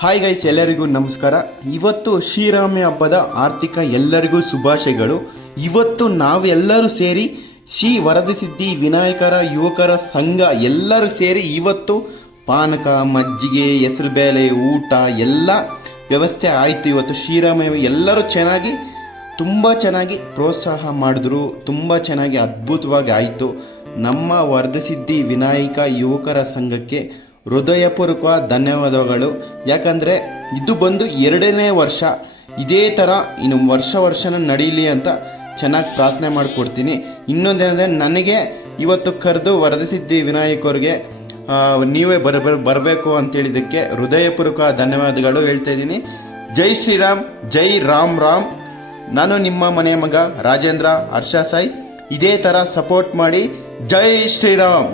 Hi guys, ಎಲ್ಲರಿಗೂ ನಮಸ್ಕಾರ. ಇವತ್ತು ಶ್ರೀರಾಮ ಹಬ್ಬದ ಆರ್ಥಿಕ ಎಲ್ಲರಿಗೂ ಶುಭಾಶಯಗಳು. ಇವತ್ತು ನಾವೆಲ್ಲರೂ ಸೇರಿ ಶ್ರೀ ವರದಸಿದ್ಧಿ ವಿನಾಯಕರ ಯುವಕರ ಸಂಘ ಎಲ್ಲರೂ ಸೇರಿ ಇವತ್ತು ಪಾನಕ, ಮಜ್ಜಿಗೆ, ಹೆಸರುಬೇಳೆ, ಊಟ ಎಲ್ಲ ವ್ಯವಸ್ಥೆ ಆಯಿತು. ಇವತ್ತು ಶ್ರೀರಾಮ ಎಲ್ಲರೂ ತುಂಬ ಚೆನ್ನಾಗಿ ಪ್ರೋತ್ಸಾಹ ಮಾಡಿದ್ರು. ತುಂಬ ಚೆನ್ನಾಗಿ ಅದ್ಭುತವಾಗಿ ಆಯಿತು. ನಮ್ಮ ವರದಸಿದ್ಧಿ ವಿನಾಯಕ ಯುವಕರ ಸಂಘಕ್ಕೆ ಹೃದಯಪೂರ್ವಕ ಧನ್ಯವಾದಗಳು. ಯಾಕಂದರೆ ಇದು ಬಂದು 2ನೇ ವರ್ಷ. ಇದೇ ಥರ ಇನ್ನು ವರ್ಷನ ನಡೀಲಿ ಅಂತ ಚೆನ್ನಾಗಿ ಪ್ರಾರ್ಥನೆ ಮಾಡಿಕೊಡ್ತೀನಿ. ಇನ್ನೊಂದೇನೆಂದರೆ, ನನಗೆ ಇವತ್ತು ಕರೆದು ವರದಸಿದ್ಧಿ ವಿನಾಯಕರಿಗೆ ನೀವೇ ಬರಬೇಕು ಅಂತೇಳಿದ್ದಕ್ಕೆ ಹೃದಯಪೂರ್ವಕ ಧನ್ಯವಾದಗಳು ಹೇಳ್ತಾ ಇದ್ದೀನಿ. ಜೈ ಶ್ರೀರಾಮ್, ಜೈ ರಾಮ್ ರಾಮ್. ನಾನು ನಿಮ್ಮ ಮನೆಯ ಮಗ ರಾಜೇಂದ್ರ ಹರ್ಷ ಸಾಯಿ. ಇದೇ ಥರ ಸಪೋರ್ಟ್ ಮಾಡಿ. ಜೈ ಶ್ರೀರಾಮ್.